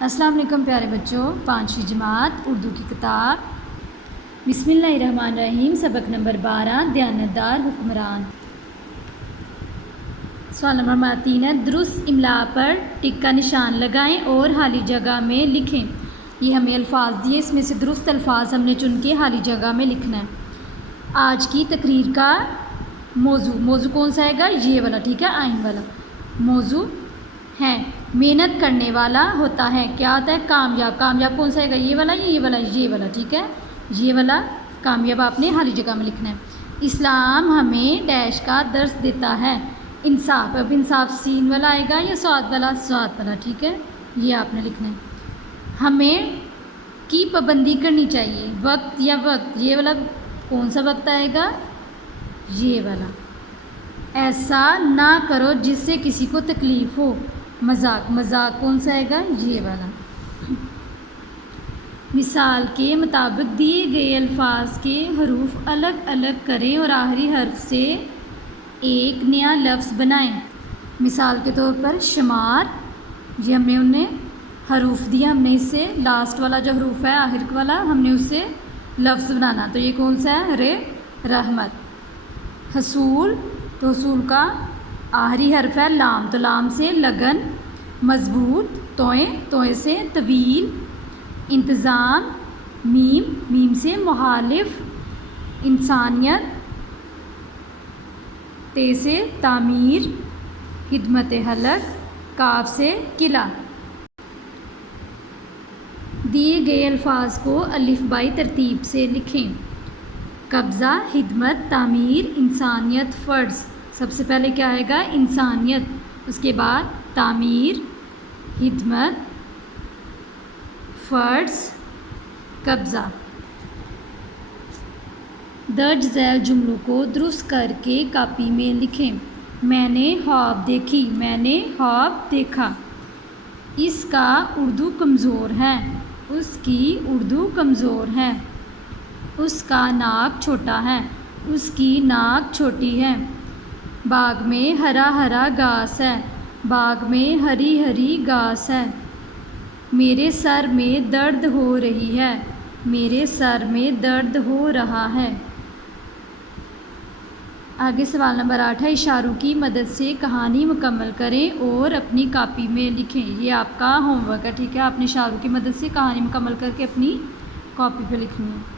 السلام علیکم پیارے بچوں، 5ویں جماعت اردو کی کتاب بسم اللہ الرحمن الرحیم، سبق نمبر 12 دیانتدار حکمران۔ سوال نمبر 3 ہے، درست املا پر ٹک کا نشان لگائیں اور خالی جگہ میں لکھیں۔ یہ ہمیں الفاظ دیے، اس میں سے درست الفاظ ہم نے چن کے خالی جگہ میں لکھنا ہے۔ آج کی تقریر کا موضوع کون سا آئے گا؟ یہ والا، ٹھیک ہے، آئین والا موضوع ہے محنت کرنے والا ہوتا ہے۔ کیا ہوتا ہے؟ کامیاب۔ کامیاب کون سا آئے گا؟ یہ والا یا یہ والا؟ یہ والا، ٹھیک ہے، یہ والا کامیاب آپ نے خالی جگہ میں لکھنا ہے۔ اسلام ہمیں ڈیش کا درس دیتا ہے۔ انصاف، اب انصاف سین والا آئے گا یا سواد والا؟ سواد والا، ٹھیک ہے، یہ آپ نے لکھنا ہے۔ ہمیں کی پابندی کرنی چاہیے۔ وقت یا وقت، یہ والا کون سا وقت آئے گا؟ یہ والا۔ ایسا نہ کرو جس سے کسی کو تکلیف ہو۔ مذاق، مذاق کون سا آئے گا؟ یہ والا۔ مثال کے مطابق دیے گئے الفاظ کے حروف الگ الگ کریں اور آخری حرف سے ایک نیا لفظ بنائیں۔ مثال کے طور پر شمار، یہ ہم نے انہیں حروف دیا، ہم نے اس سے لاسٹ والا جو حروف ہے آخر والا ہم نے اس سے لفظ بنانا، تو یہ کون سا ہے؟ رحمت۔ حصول، تو حصول کا آخری حرف ہے لام، تو لام سے لگن۔ مضبوط، توئیں سے طویل۔ انتظام، میم سے مخالف۔ انسانیت، تے سے تعمیر۔ خدمت خلق، کاف سے قلعہ۔ دیے گئے الفاظ کو الف بائی ترتیب سے لکھیں۔ قبضہ، خدمت، تعمیر، انسانیت، فرض۔ سب سے پہلے کیا آئے گا؟ انسانیت، اس کے بعد تعمیر، خدمت، فرض، قبضہ۔ درج ذیل جملوں کو درست کر کے کاپی میں لکھیں۔ میں نے خواب دیکھی، میں نے خواب دیکھا۔ اس کا اردو کمزور ہے، اس کی اردو کمزور ہے۔ اس کا ناک چھوٹا ہے، اس کی ناک چھوٹی ہے۔ باغ میں ہرا ہرا گھاس ہے، باغ میں ہری ہری گھاس ہے۔ میرے سر میں درد ہو رہی ہے، میرے سر میں درد ہو رہا ہے۔ آگے سوال نمبر 8 ہے، اشاروں کی مدد سے کہانی مکمل کریں اور اپنی کاپی میں لکھیں۔ یہ آپ کا ہوم ورک ہے، ٹھیک ہے، آپ نے اشاروں کی مدد سے کہانی مکمل کر کے اپنی کاپی پہ لکھنی ہے۔